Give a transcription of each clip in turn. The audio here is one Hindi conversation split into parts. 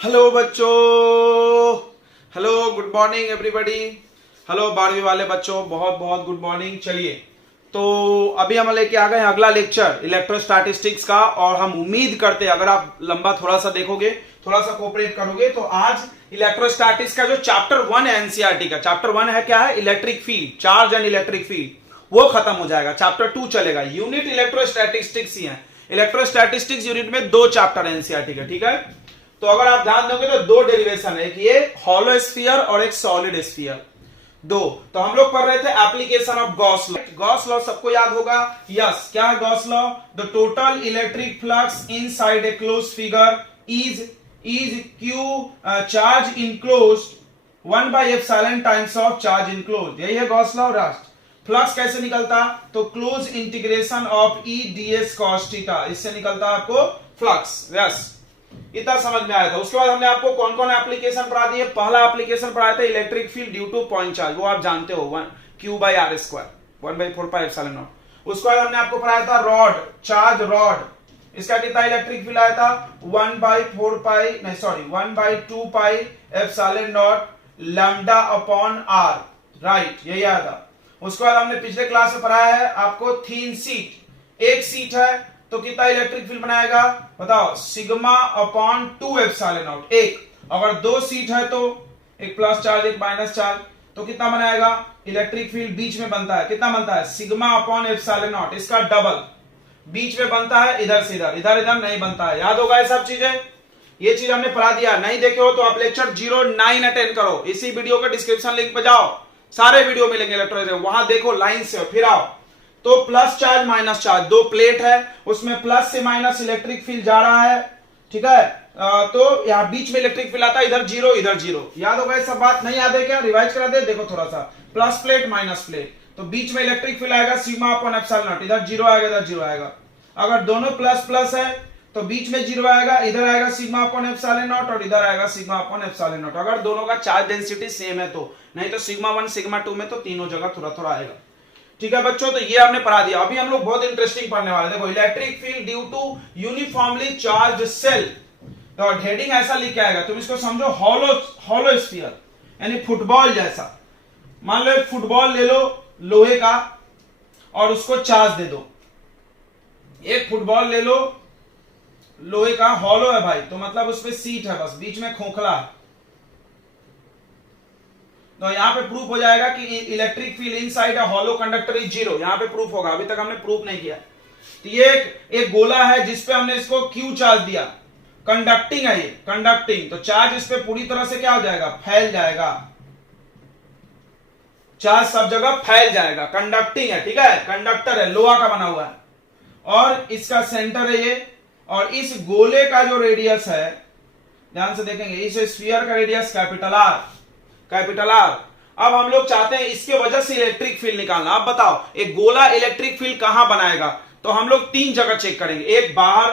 हेलो बच्चों, hello, good morning everybody. Hello 12वीं वाले बच्चों, बहुत बहुत गुड मॉर्निंग। चलिए, तो अभी हम लेके आ गए हैं अगला लेक्चर इलेक्ट्रोस्टैटिस्टिक्स का, और हम उम्मीद करते हैं अगर आप लंबा थोड़ा सा देखोगे, थोड़ा सा कोऑपरेट करोगे, तो आज इलेक्ट्रोस्टैटिक्स का जो चैप्टर 1 है एनसीईआरटी का, चैप्टर 1 है क्या है, electric field, charge and electric field, वो खत्म हो जाएगा। चैप्टर 2 चलेगा, यूनिट इलेक्ट्रोस्टैटिस्टिक्स ही है। इलेक्ट्रोस्टैटिस्टिक्स यूनिट में 2 चैप्टर एनसीईआरटी का, ठीक है। तो अगर आप ध्यान दोगे तो 2 डेरिवेशन है, एक ये हॉलो स्फीयर और एक सॉलिड स्फीयर, दो। तो हम लोग पढ़ रहे थे application of Gauss law. Gauss law सबको याद होगा, यस। क्या है Gauss law? The total electric flux inside a close figure is Q charge enclosed 1 by epsilon times of charge enclosed. यही है गॉस लॉ। राष्ट्र फ्लक्स कैसे निकलता? तो close integration of E ds cos theta, इससे निकलता है आपको फ्लक्स। यस, इतना समझ में आया था। उसके बाद हमने आपको कौन कौन एप्लीकेशन पढ़ा दिए। पहला एप्लीकेशन पढ़ाया था electric field due to point charge, वो आप जानते हो, Q by R square 1/4 epsilon not. उसके बाद हमने आपको पढ़ाया था रॉड, चार्ज रॉड, इसका कितना इलेक्ट्रिक फील्ड आया था 1/2 epsilon not lambda upon R, right, यही आया था। उसके बाद हमने पिछले क्लास में पढ़ाया है आपको थिन सीट, एक सीट है तो कितना इलेक्ट्रिक फील्ड बनाएगा बताओ, सिग्मा अपॉन 2 एप्सिलॉन नॉट। एक अगर 2 सीट है तो एक प्लस चार्ज एक माइनस चार्ज, तो कितना बनाएगा इलेक्ट्रिक फील्ड बीच में बनता है, कितना बनता है सिग्मा अपॉन एप्सिलॉन नॉट, इसका डबल बीच में बनता है, इधर से इधर, इधर इधर नहीं बनता है। याद होगा ये सब चीजें, ये चीज हमने पढ़ा दिया। नहीं देखे हो तो आप लेक्चर 09 अटेंड करो, इसी वीडियो के डिस्क्रिप्शन लिंक पे जाओ, सारे वीडियो मिलेंगे इलेक्ट्रो, वहां देखो लाइन से, फिर आओ। तो प्लस चार्ज माइनस चार्ज, दो प्लेट है, उसमें प्लस से माइनस इलेक्ट्रिक फील्ड जा रहा है, ठीक है। तो यहां बीच में इलेक्ट्रिक फील्ड आता है, इधर जीरो इधर जीरो। याद होगा ये सब बात? नहीं याद है क्या? रिवाइज करा दे, देखो थोड़ा सा। प्लस प्लेट माइनस प्लेट, तो बीच में इलेक्ट्रिक फील्ड आएगा सिग्मा अपॉन एप्सिलॉन नॉट, इधर जीरो आएगा इधर जीरो आएगा। अगर दोनों प्लस प्लस है तो बीच में जीरो आएगा, इधर आएगा सिग्मा अपॉन एप्सिलॉन नॉट और इधर आएगा सिग्मा अपॉन एप्सिलॉन नॉट, अगर दोनों का चार्ज डेंसिटी सेम है तो। नहीं तो सिग्मा 1 सिग्मा 2 में तो तीनों जगह थोड़ा थोड़ा आएगा, ठीक है बच्चों। तो ये हमने पढ़ा दिया। अभी हम लोग बहुत इंटरेस्टिंग पढ़ने वाले हैं। देखो, electric field due to uniformly charge shell, तो हेडिंग ऐसा लिख के आएगा, तुम इसको समझो हॉलो स्फीयर, यानी फुटबॉल जैसा। मान लो एक फुटबॉल ले लो लोहे का और उसको चार्ज दे दो। एक फुटबॉल ले लो लोहे का, हॉलो है भाई, तो मतलब उसमें सीट है, बस बीच में खोखला है। तो यहां पे प्रूफ हो जाएगा कि electric field inside a hollow conductor is zero, यहां पे प्रूफ होगा। अभी तक हमने प्रूफ नहीं किया। तो ये एक गोला है जिसपे हमने इसको क्यू चार्ज दिया, कंडक्टिंग है ये, कंडक्टिंग, तो चार्ज इस पे पूरी तरह से क्या हो जाएगा, फैल जाएगा, चार्ज सब जगह फैल जाएगा, कंडक्टिंग है, ठीक है, कंडक्टर है, लोहा का बना हुआ है, और इसका सेंटर है ये, और इस गोले का जो रेडियस है, ध्यान से देखेंगे, इस स्फीयर का radius capital R, capital R. अब हम लोग चाहते हैं इसके वजह से इलेक्ट्रिक फील्ड निकालना। अब बताओ एक गोला इलेक्ट्रिक फील्ड कहां बनाएगा? तो हम लोग 3 जगह चेक करेंगे, एक बाहर,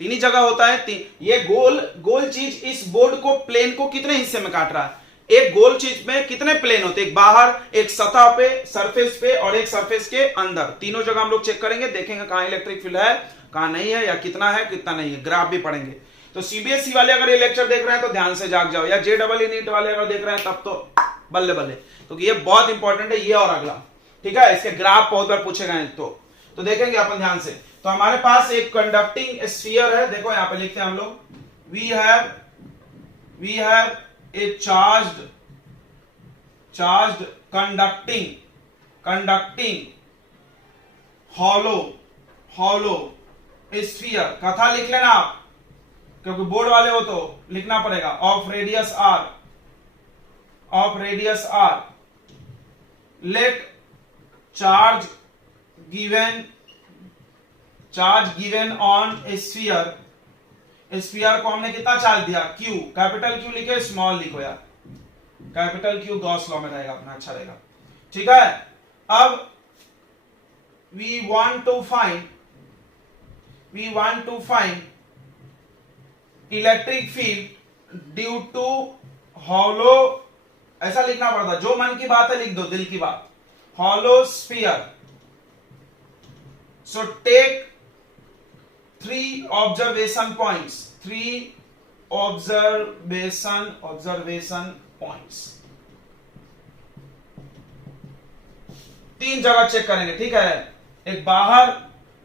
3 ही जगह होता है। ये गोल चीज इस बोर्ड को, प्लेन को कितने हिस्से में काट रहा है? एक गोल चीज में कितने प्लेन होते हैं? एक बाहर, एक सतह पे, सरफेस पे, और एक सरफेस के अंदर। तीनों जगह हम लोग चेक करेंगे, देखेंगे कहां इलेक्ट्रिक फील्ड है, कहां नहीं है, या कितना है कितना नहीं है, ग्राफ भी पढ़ेंगे। तो सीबीएसई वाले अगर ये लेक्चर देख रहे हैं तो ध्यान से जाग जाओ, या जेडबल नीट वाले अगर देख रहे हैं तब तो बल्ले बल्ले, क्योंकि ये बहुत इंपॉर्टेंट है, ये और अगला, ठीक है। इसके ग्राफ बहुत बार पूछे गए तो देखेंगे अपन ध्यान से। तो हमारे पास एक कंडक्टिंग स्फीयर है, देखो यहां पे लिखते हैं हम लोग, we have a charged conducting hollow sphere, कथा लिख लेना आप, क्योंकि बोर्ड वाले हो तो लिखना पड़ेगा, of radius R, let charge given on sphere को हमने कितना चार्ज दिया, क्यू, कैपिटल क्यू लिखे, स्मॉल लिखो यार, कैपिटल क्यू गॉस लॉ में रहेगा अपना, अच्छा रहेगा, ठीक है। अब we want to find electric field due to hollow, ऐसा लिखना पड़ता, जो मन की बात है लिख दो, दिल की बात, hollow sphere. So take 3 observation points, 3 observation points. 3 जगह चेक करेंगे, ठीक है। एक बाहर,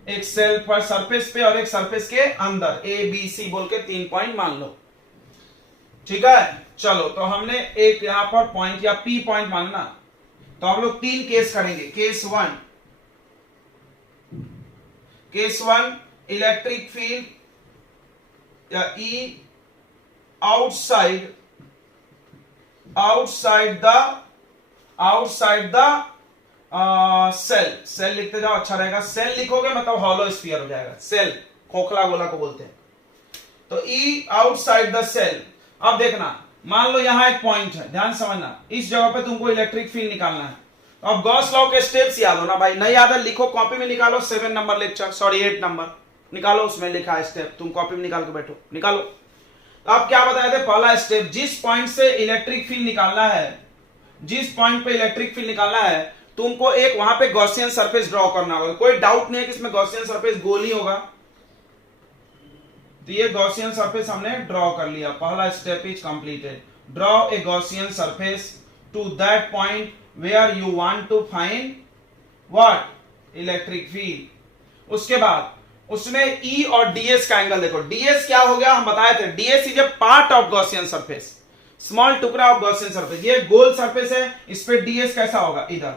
एक सेल पर सरफेस पे और एक सरफेस के अंदर, ए बी सी बोल के 3 पॉइंट मान लो, ठीक है। चलो तो हमने एक यहां पर पॉइंट या पी पॉइंट मानना, तो हम लोग 3 केस करेंगे। केस 1 इलेक्ट्रिक फील्ड या ई आउटसाइड द सेल लिखते जाओ, अच्छा रहेगा। सेल लिखोगे मतलब हॉलो स्फीयर हो जाएगा, सेल खोखला गोला को बोलते हैं। तो ई आउटसाइड द सेल। अब देखना, मान लो यहां एक पॉइंट है, ध्यान समझना, इस जगह पे तुमको इलेक्ट्रिक फील्ड निकालना है। तो अब गॉस लॉ के स्टेप्स याद हो ना भाई, नहीं याद है लिखो कॉपी में, निकालो 7 नंबर लेक्चर, सॉरी 8 नंबर निकालो, उसमें लिखा है स्टेप, तुम कॉपी में निकाल के बैठो, निकालो। तो आप क्या बताए थे, पहला स्टेप, जिस पॉइंट से इलेक्ट्रिक फील्ड निकालना है, जिस पॉइंट पे इलेक्ट्रिक फील्ड निकालना है, तुमको एक वहां पे गॉसियन सरफेस ड्रॉ करना होगा। कोई डाउट नहीं है कि इसमें गॉसियन सरफेस गोल ही होगा। तो ये गॉसियन सरफेस हमने ड्रॉ कर लिया, पहला step is completed. Draw a Gaussian surface to that point where you want to find what, electric field. उसके बाद उसमें ई और डीएस का एंगल देखो। डीएस क्या हो गया, हम बताए थे, DS is a part of Gaussian surface, small टुकड़ा ऑफ गॉसियन सरफेस। ये गोल सरफेस है, इस पे डीएस कैसा होगा, इधर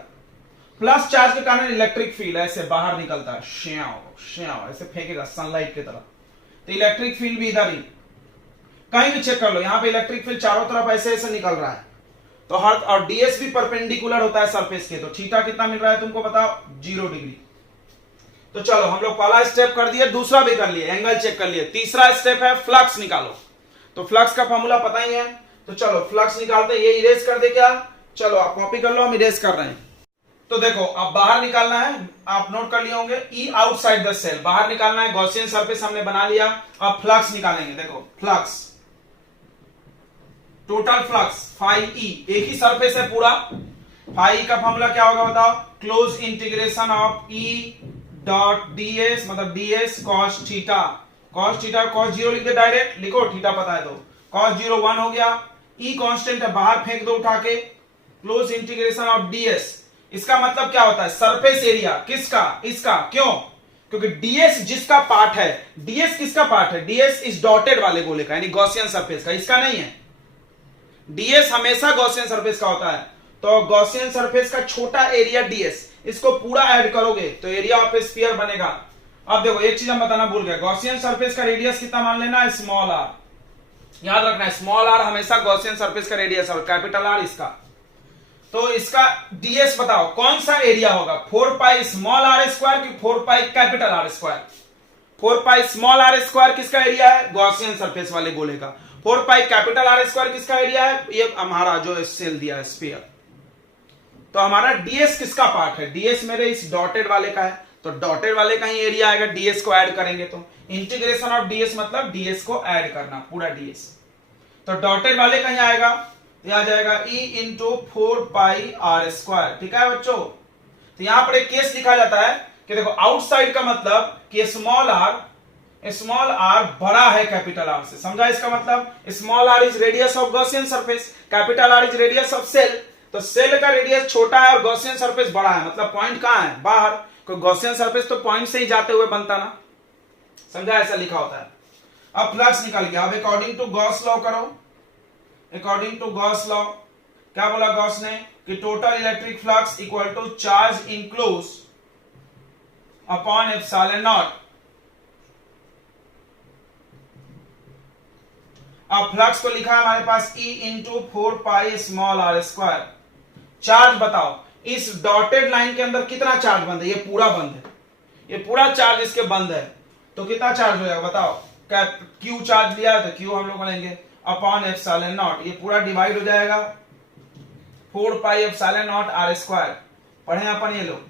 प्लस चार्ज के कारण इलेक्ट्रिक फील्ड ऐसे बाहर निकलता है, श्याओ ऐसे फेंकेगा सनलाइट की तरह। तो इलेक्ट्रिक फील्ड भी इधर ही, कहीं भी चेक कर लो, यहां पे इलेक्ट्रिक फील्ड चारों तरफ ऐसे ऐसे निकल रहा है। तो हर, और डीएस भी परपेंडिकुलर होता है सरफेस के। तो थीटा कितना मिल रहा है तुमको बताओ, 0 डिग्री। तो चलो हम लोग पहला स्टेप कर दिए, दूसरा भी कर लिए, एंगल चेक कर लिए। तीसरा स्टेप है फ्लक्स निकालो। तो फ्लक्स का फॉर्मूला पता ही है, तो चलो फ्लक्स निकालते। ये इरेज कर दे क्या, चलो आप कॉपी कर लो, हम इरेज कर रहे हैं। तो देखो अब बाहर निकालना है, आप नोट कर लिए होंगे, ई आउटसाइड द सेल, बाहर निकालना है। गॉसियन सरफेस हमने बना लिया, अब फ्लक्स निकालेंगे। देखो flux, total flux phi E, एक ही सरफेस है पूरा। फाई का फॉर्मूला क्या होगा बताओ, close integration of E dot ds, मतलब ds cos theta. Cos theta cos 0 लिख दे डायरेक्ट, लिखो थीटा पता है तो कॉस 0 1 हो गया। ई कांस्टेंट है, बाहर फेंक दो उठा के। क्लोज इंटीग्रेशन ऑफ डीएस, इसका मतलब क्या होता है, सरफेस एरिया किसका, इसका। क्यों, क्योंकि डीएस जिसका पार्ट है, डीएस किसका पार्ट है, डीएस इस डॉटेड वाले गोले का, यानी गॉसियन सरफेस का, इसका नहीं है। डीएस हमेशा गॉसियन सरफेस का होता है। तो गॉसियन सरफेस का छोटा एरिया डीएस, इसको पूरा ऐड करोगे तो एरिया ऑफ ए स्फीयर बनेगा। अब देखो एक चीज हम बताना भूल गए, गॉसियन सरफेस का रेडियस कितना मान लेना है, स्मॉल आर। याद रखना है स्मॉल आर हमेशा गॉसियन सरफेस का रेडियस और कैपिटल आर इसका। तो इसका डीएस बताओ कौन सा एरिया होगा, 4 पाई स्मॉल आर स्क्वायर की 4 pi capital R square. 4 pi small are square किसका एरिया है, गॉसियन सरफेस वाले गोले का। 4 पाई कैपिटल आर स्क्वायर किसका एरिया है, ये हमारा जो सेल दिया है स्फीयर। तो हमारा डीएस किसका पार्ट है, डीएस मेरे इस डॉटेड वाले का है, तो डॉटेड वाले का ही एरिया आएगा। डीएस को ऐड करेंगे तो इंटीग्रेशन ऑफ डीएस मतलब डीएस को ऐड करना, पूरा डीएस। तो डॉटेड वाले का ही आएगा, आ जाएगा E into 4 pi R square. ठीक है बच्चों, तो यहां पर एक केस लिखा जाता है कि देखो आउटसाइड का मतलब कि स्मॉल आर बड़ा है कैपिटल आर से। समझा इसका मतलब, small R is radius of Gaussian surface, capital R is radius of shell. तो सेल का रेडियस छोटा है और गॉसियन सरफेस बड़ा है, मतलब पॉइंट कहां है, बाहर। क्योंकि गॉसियन सरफेस तो पॉइंट से ही जाते हुए बनता ना, समझा, ऐसा लिखा होता है। अब फ्लक्स निकल गया। अब अकॉर्डिंग टू गॉस लॉ करो। अकॉर्डिंग टू गॉस लॉ क्या बोला गॉस ने, कि total electric flux equal to charge enclose upon epsilon naught. अब फ्लक्स को लिखा है हमारे पास E into 4 pi small are square. Charge बताओ इस डॉटेड लाइन के अंदर कितना चार्ज बंद है, ये पूरा बंद है, ये पूरा चार्ज इसके बंद है। तो कितना चार्ज हो जाएगा बताओ, क्यू चार्ज लिया है तो क्यू हम लोग लेंगे अपॉन एप्सिलॉन नॉट। ये पूरा डिवाइड हो जाएगा 4 pi epsilon naught R square. पढ़े अपन ये लोग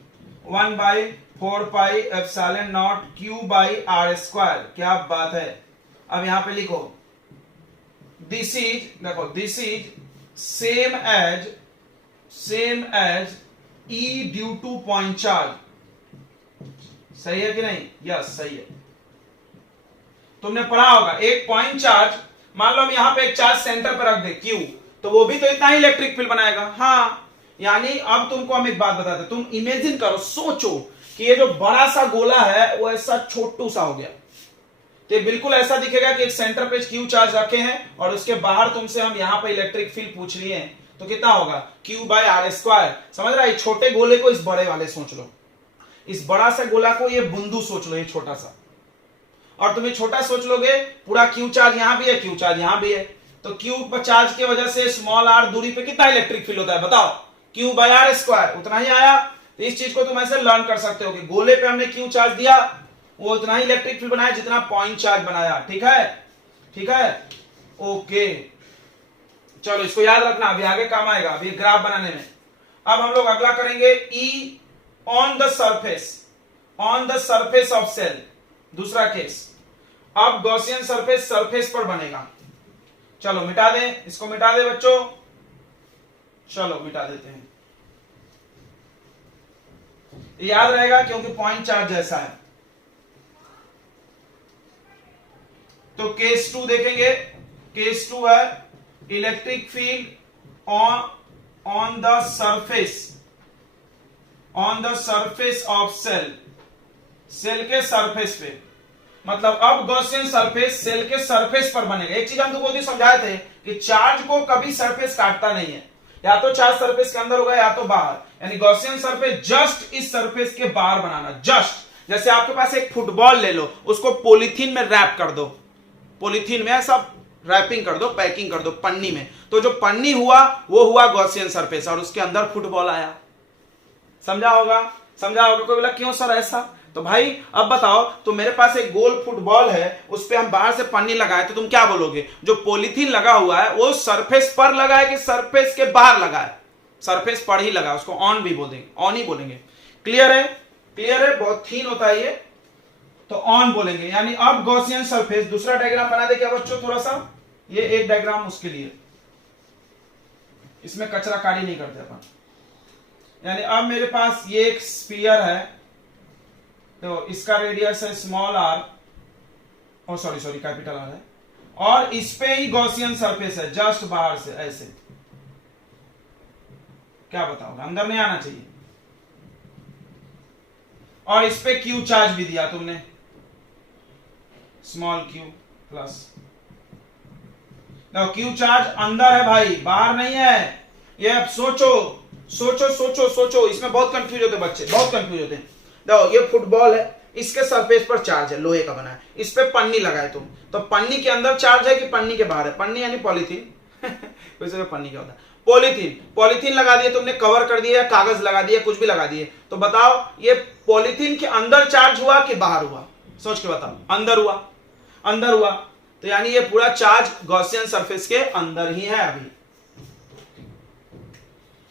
1 by 4 pi epsilon naught Q by R square. क्या बात है। अब यहां पे लिखो दिस इज, देखो this is same as E due to point charge. सही है कि नहीं, यस सही है। तुमने पढ़ा होगा एक पॉइंट चार्ज मान लो हम यहाँ पे एक चार्ज सेंटर पे रख दे क्यू, तो वो भी तो इतना ही इलेक्ट्रिक फील्ड बनाएगा। हाँ, यानी अब तुमको हम एक बात बताते, तुम इमेजिन करो, सोचो कि ये जो बड़ा सा गोला है वो ऐसा छोटू सा हो गया, तो ये बिल्कुल ऐसा दिखेगा कि एक सेंटर पे क्यू चार्ज रखे हैं और उसके बाहर तुमसे हम यहाँ पे इलेक्ट्रिक फील्ड पूछ लिए हैं, तो कितना होगा क्यू बाय आर स्क्वायर। समझ रहा है? छोटे गोले को इस बड़े वाले सोच लो, इस बड़ा सा गोला को ये बुंदू सोच लो, ये छोटा सा, और तुम ये छोटा सोच लोगे, पूरा क्यू चार्ज यहां भी है, क्यू चार्ज यहां भी है, तो क्यू पर चार्ज की वजह से स्मॉल आर दूरी पे कितना इलेक्ट्रिक फील्ड होता है बताओ? क्यू बाय आर स्क्वायर, उतना ही आया। तो इस चीज को तुम ऐसे लर्न कर सकते हो कि गोले पे हमने क्यू चार्ज दिया, वो उतना ही इलेक्ट्रिक फील्ड बनाया जितना पॉइंट चार्ज बनाया। ठीक है, ठीक है, ओके। चलो इसको याद रखना, अभी आगे काम आएगा, अभी ग्राफ बनाने में। अब हम लोग अगला करेंगे E on the surface of shell, दूसरा केस। अब गॉसियन सरफेस सरफेस पर बनेगा। चलो मिटा दें, इसको मिटा दे बच्चों, चलो मिटा देते हैं, याद रहेगा क्योंकि पॉइंट चार्ज जैसा है। तो केस 2 देखेंगे, केस 2 है electric field on the surface of shell, shell के सरफेस पे, मतलब अब गॉसियन सरफेस सेल के सरफेस पर बनेगा। एक चीज हम तुमको भी समझाए थे कि चार्ज को कभी सरफेस काटता नहीं है, या तो चार्ज सरफेस के अंदर होगा या तो बाहर, यानी गॉसियन सरफेस जस्ट इस सरफेस के बाहर बनाना। जस्ट जैसे आपके पास एक फुटबॉल ले लो, उसको पॉलीथीन में रैप कर दो, पॉलीथीन में ऐसा रैपिंग कर दो, पैकिंग कर दो पन्नी में, तो जो पन्नी हुआ वो हुआ गॉसियन सरफेस और उसके अंदर फुटबॉल आया। समझा होगा? समझा होगा? कोई बोला क्यों सर ऐसा? तो भाई अब बताओ, तो मेरे पास एक गोल फुटबॉल है, उस पे हम बाहर से पन्नी लगाए, तो तुम क्या बोलोगे? जो पॉलीथीन लगा हुआ है वो सरफेस पर लगा है कि सरफेस के बाहर लगा है? सरफेस पर ही लगा, उसको ऑन भी बोलेंगे, ऑन ही बोलेंगे। क्लियर है? क्लियर है? बहुत थीन होता है ये, तो ऑन बोलेंगे। यानी अब गॉसियन सरफेस, दूसरा डायग्राम बना दे क्या बच्चों थोड़ा सा, ये एक डायग्राम उसके लिए, इसमें कचराकारी नहीं करते अपन। यानी अब मेरे पास ये एक स्फीयर है, तो इसका रेडियस है स्मॉल आर, और सॉरी कैपिटल आर है, और इस पे ही गॉसियन सरफेस है, जस्ट बाहर से ऐसे। क्या बताओगे? अंदर नहीं आना चाहिए। और इस पे क्यू चार्ज भी दिया तुमने, small Q plus. Q charge अंदर है भाई, बाहर नहीं है। ये अब सोचो सोचो सोचो सोचो, इसमें बहुत कंफ्यूज होते बच्चे, बहुत कंफ्यूज होते हैं। देखो ये फुटबॉल है, इसके सरफेस पर चार्ज है, लोहे का बना है, इस पे पन्नी लगाए तुम, तो पन्नी के अंदर चार्ज है कि पन्नी के बाहर है? पन्नी यानी पॉलीथीन वैसे पन्नी क्या होता है? पॉलीथीन। पॉलीथीन लगा दिए तुमने, कवर कर दिया, कागज लगा दिया, कुछ भी लगा दिए, तो बताओ ये पॉलीथीन के अंदर चार्ज हुआ कि बाहर हुआ? सोच के बताओ। अंदर हुआ, अंदर हुआ, तो यानी ये पूरा चार्ज गॉसियन सरफेस के अंदर ही है अभी।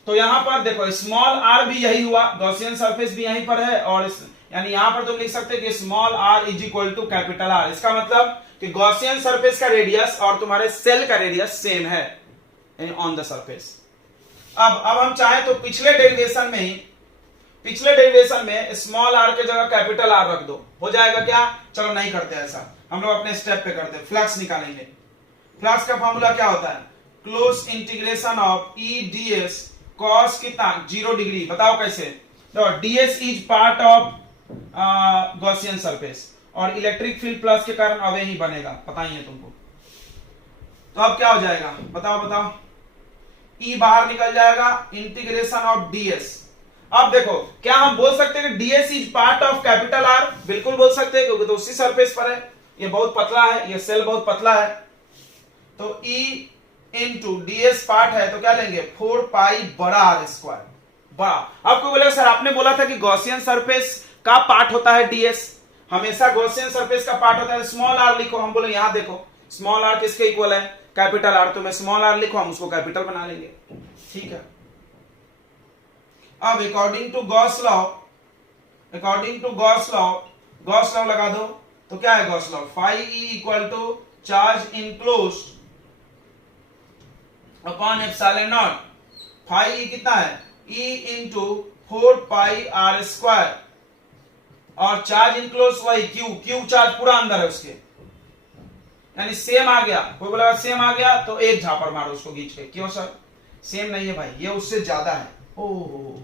तो यहां पर देखो स्मॉल आर भी यही हुआ, गॉसियन सरफेस भी यहीं पर है, और यानी यहां पर तुम लिख सकते हो कि small R is equal to capital R. इसका मतलब कि गॉसियन सरफेस का रेडियस और तुम्हारे सेल का रेडियस सेम है, यानी ऑन द सरफेस। अब हम चाहें तो पिछले डेरिवेशन में स्मॉल आर के जगह कैपिटल आर रख दो, हो जाएगा क्या? चलो नहीं करते ऐसा, हम लोग अपने स्टेप पे करते हैं। फ्लक्स निकालेंगे। फ्लक्स का फॉर्मूला क्या होता है? Close integration of E D S cos कितना 0 डिग्री, बताओ कैसे? ds is part of Gaussian surface, और इलेक्ट्रिक फील्ड प्लस के कारण अवे ही बनेगा, पता ही है तुमको। तो अब क्या हो जाएगा बताओ बताओ? e बाहर निकल जाएगा, इंटीग्रेशन ऑफ ds। अब देखो, क्या हम बोल सकते हैं कि ds is part of capital R? बिल्कुल बोल सकते हैं, क्योंकि तो उसी सरफेस पर है। ये बहुत पतला है, ये सेल बहुत पतला है, तो e इंटू ds पार्ट है, तो क्या लेंगे? 4 पाई बड़ा आर स्क्वायर, बड़ा। आपको बोलेगा सर आपने बोला था कि गॉसियन सरफेस का पार्ट होता है ds, हमेशा गॉसियन सरफेस का पार्ट होता है स्मॉल आर लिखो। हम बोले यहां देखो स्मॉल आर किसके इक्वल है? कैपिटल आर, तो मैं स्मॉल आर लिखो, हम उसको कैपिटल बना लेंगे। ठीक है। अब अकॉर्डिंग टू गॉस लॉ लगा दो, तो क्या है Gauss law? Phi E equal to charge enclosed upon epsilon naught. Phi E कितना है? E into 4 pi R square, और चार्ज इनक्लोज वही क्यू चार्ज पूरा अंदर है उसके, यानी सेम आ गया, कोई बोला सेम आ गया तो एक झापड़ मारो उसको खींच के। क्यों सर? सेम नहीं है भाई, ये उससे ज्यादा है। ओह,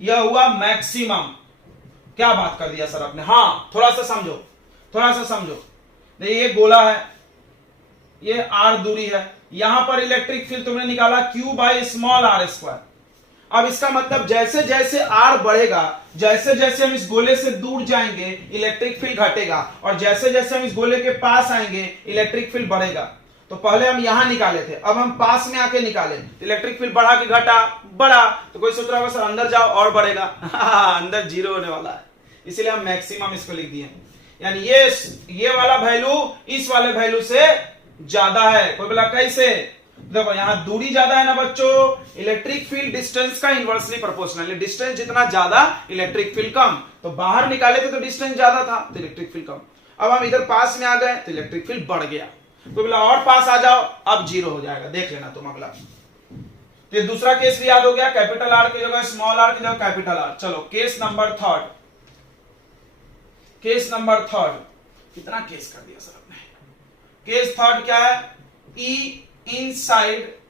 यह हुआ मैक्सिमम। क्या बात कर दिया सर आपने। हाँ, थोड़ा सा समझो, थोड़ा सा समझो। देखिए ये गोला है, ये r दूरी है, यहां पर इलेक्ट्रिक फील्ड तुमने निकाला q by small r square. अब इसका मतलब जैसे जैसे r बढ़ेगा, जैसे जैसे हम इस गोले से दूर जाएंगे इलेक्ट्रिक फील्ड घटेगा, और जैसे जैसे हम इस गोले के पास आएंगे इलेक्ट्रिक फील्ड बढ़ेगा। तो पहले हम यहां निकाले थे, अब हम पास में आके निकाले, तो इलेक्ट्रिक फील्ड बढ़ा कि घटा? बढ़ा। तो कोई सोच रहा होगा सर अंदर जाओ और बढ़ेगा। अंदर जीरो होने वाला है, इसीलिए हम मैक्सिमम इसको लिख दिए। यानी ये वाला वैल्यू इस वाले वैल्यू से ज्यादा है। कोई बोला कैसे? देखो यहां दूरी ज्यादा है ना बच्चों, इलेक्ट्रिक फील्ड डिस्टेंस का इनवर्सली प्रोपोर्शनल। डिस्टेंस जितना ज्यादा इलेक्ट्रिक फील्ड कम। तो बाहर निकाले थे तो डिस्टेंस ज्यादा था तो इलेक्ट्रिक फील्ड कम। अब हम इधर पास में आ गए तो इलेक्ट्रिक फील्ड बढ़ गया। कोई बोला और पास आ जाओ, अब जीरो हो जाएगा। देख लेना तुम अगला। तो ये दूसरा केस भी याद हो गया, कैपिटल आर की जगह स्मॉल आर की जगह कैपिटल आर। चलो case number third. Case number third, कितना केस कर दिया सर आपने। केस थर्ड क्या है? ई इनसाइड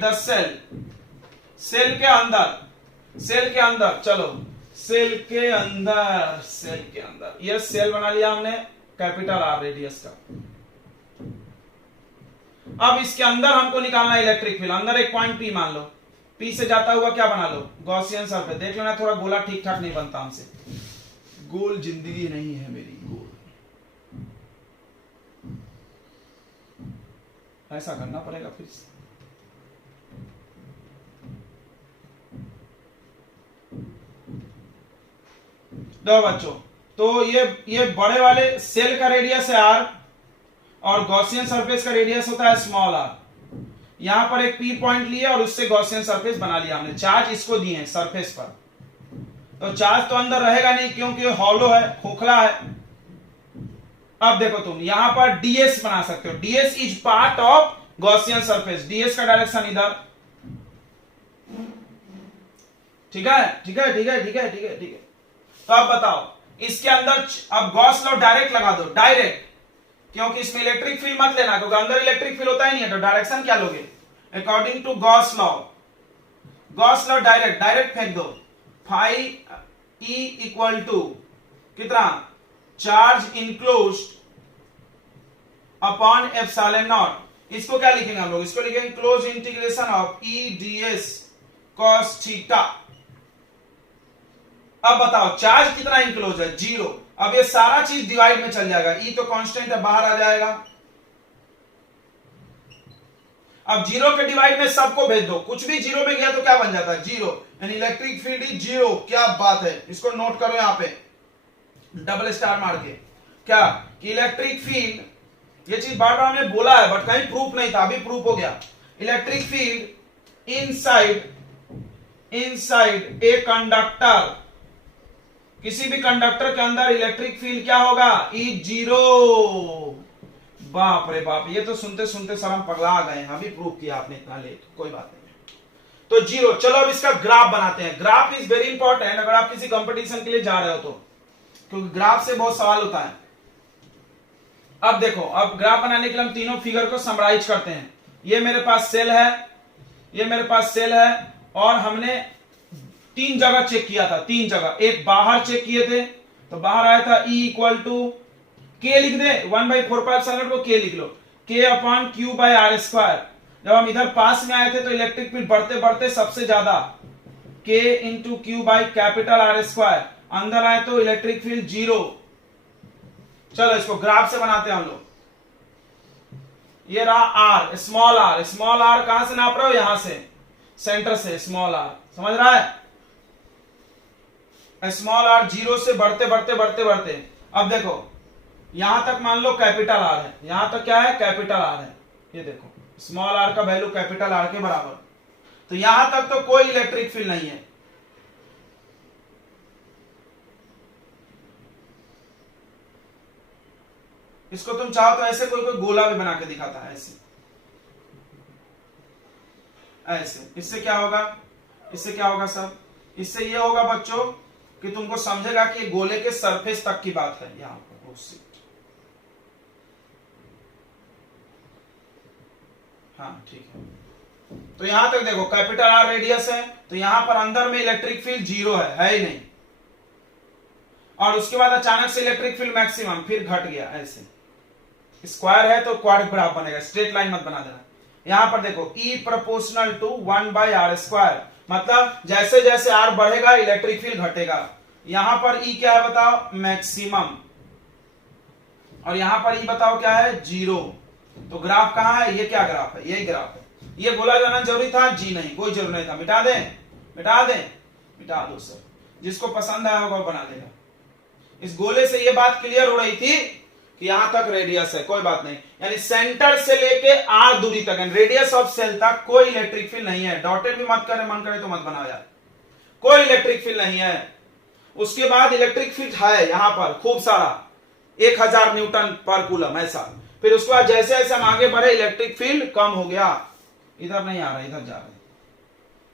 द सेल, सेल के अंदर, सेल के अंदर। चलो सेल के अंदर, सेल के अंदर ये सेल बना लिया हमने कैपिटल आर रेडियस का। अब इसके अंदर हमको निकालना है इलेक्ट्रिक फील्ड। अंदर एक पॉइंट पी मान लो, पी से जाता हुआ क्या बना लो? Gaussian surface. देख लेना थोड़ा गोला ठीक ठाक नहीं बनता हमसे, गोल जिंदगी नहीं है मेरी, गोल ऐसा करना पड़ेगा फिर से। दो बच्चों, तो ये बड़े वाले सेल का रेडियस है आर और गॉसियन सरफेस का रेडियस होता है स्मॉल आर। यहां पर एक पी पॉइंट लिया और उससे गॉसियन सरफेस बना लिया हमने। चार्ज इसको दिए हैं सरफेस पर, तो चार्ज तो अंदर रहेगा नहीं क्योंकि ये हॉलो है, खोखला है। अब देखो तुम यहां पर ds बना सकते हो। ds is part of Gaussian surface. ds का डायरेक्शन इधर। ठीक है, ठीक है, ठीक है, ठीक है, ठीक है, ठीक है। तो अब बताओ इसके अंदर, अब गॉस लॉ डायरेक्ट लगा दो, डायरेक्ट, क्योंकि इसमें इलेक्ट्रिक फील्ड मत लेना क्योंकि अंदर इलेक्ट्रिक फील्ड होता ही नहीं है। तो डायरेक्शन क्या लोगे? According to Gauss law, Gauss law direct, direct फेंक दो। फाई E इक्वल टू कितना? Charge enclosed upon epsilon naught. इसको क्या लिखेंगे हम लोग? इसको लिखेंगे close integration of E ds cos theta. अब बताओ चार्ज कितना इनक्लोज है? जीरो। अब ये सारा चीज डिवाइड में चल जाएगा, E तो कांस्टेंट है, बाहर आ जाएगा। अब जीरो के डिवाइड में सबको भेज दो, कुछ भी जीरो में गया तो क्या बन जाता है? जीरो। यानी इलेक्ट्रिक फील्ड इज जीरो। क्या बात है, इसको नोट करो यहां पे डबल स्टार मार के। क्या कि इलेक्ट्रिक फील्ड, ये चीज बार बार हमने बोला है बट कहीं प्रूफ नहीं था, अभी प्रूफ हो गया। Electric field inside a conductor, किसी भी कंडक्टर के अंदर इलेक्ट्रिक फील्ड क्या होगा? E zero. बाप रे बाप, ये तो सुनते सुनते सर हम पगला गए हैं। अभी प्रूफ किया आपने इतना लेट, कोई बात नहीं। तो जीरो। चलो अब इसका ग्राफ बनाते हैं। ग्राफ इज वेरी इंपॉर्टेंट अगर आप किसी कंपटीशन के लिए जा रहे हो तो, क्योंकि ग्राफ से बहुत सवाल होता है। अब देखो, अब ग्राफ बनाने के लिए हम तीनों फिगर को समराइज करते हैं। ये मेरे पास सेल है, ये मेरे पास सेल है, और हमने तीन जगह चेक किया था, तीन जगह। एक बाहर चेक किए थे तो बाहर आया था E इक्वल टू के, लिख दे 1/4π को के लिख लो, K upon Q by R square. जब हम इधर पास में आए थे तो इलेक्ट्रिक फील्ड बढ़ते बढ़ते सबसे ज्यादा K into Q by capital R square. अंदर आए तो इलेक्ट्रिक फील्ड जीरो। चलो इसको ग्राफ से बनाते हैं हम लोग। ये रहा R, small r। Small r कहां से नाप रहे हो? यहां से, सेंटर से स्मॉल r। समझ रहा है? स्मॉल r जीरो से बढ़ते बढ़ते बढ़ते बढ़ते, अब देखो यहां तक मान लो कैपिटल R है, यहां तक क्या है? कैपिटल R है। ये देखो स्मॉल r का वैल्यू कैपिटल R के बराबर। तो यहां तक तो कोई इलेक्ट्रिक फील्ड नहीं है। इसको तुम चाहो तो ऐसे कोई कोई गोला भी बना के दिखाता है, ऐसे ऐसे। इससे क्या होगा? इससे क्या होगा सर? इससे ये होगा बच्चों कि तुमको समझेगा कि गोले के सरफेस तक की बात है। यहां पर हाँ ठीक है। तो यहां तक देखो कैपिटल आर रेडियस है, तो यहां पर अंदर में इलेक्ट्रिक फील्ड जीरो है ही नहीं, और उसके बाद अचानक से इलेक्ट्रिक फील्ड मैक्सिमम फिर घट गया। ऐसे स्क्वायर है तो क्वाड्रेटिक ग्राफ बनेगा, स्ट्रेट लाइन मत बना देना। यहां पर देखो E प्रोपोर्शनल टू 1/r², मतलब जैसे जैसे r बढ़ेगा इलेक्ट्रिक फील्ड घटेगा। यहां पर E क्या है बताओ, मैक्सिमम, और यहां पर E बताओ क्या है, जीरो। तो ग्राफ कहां है, ये क्या ग्राफ है, यही ग्राफ है। ये गोला जाना जरूरी था, जी नहीं, कोई जरूरी नहीं था। मिटा दें, मिटा दें, मिटा दो सर, जिसको पसंद आया होगा वो बना देगा। इस गोले से ये बात क्लियर हो रही थी कि यहां तक रेडियस है, कोई बात नहीं, यानी सेंटर से लेके आर दूरी तक रेडियस ऑफ सेल तक कोई इलेक्ट्रिक फील्ड नहीं है। डॉटेड भी मत करे, मन करे तो मत बनाओ यार, कोई इलेक्ट्रिक फील्ड नहीं है। उसके बाद इलेक्ट्रिक फील्ड है यहां पर खूब सारा, 1000 न्यूटन पर कूलम ऐसा। फिर उसके बाद जैसे जैसे हम आगे बढ़े इलेक्ट्रिक फील्ड कम हो गया, इधर नहीं आ रहा, इधर जा रहा है।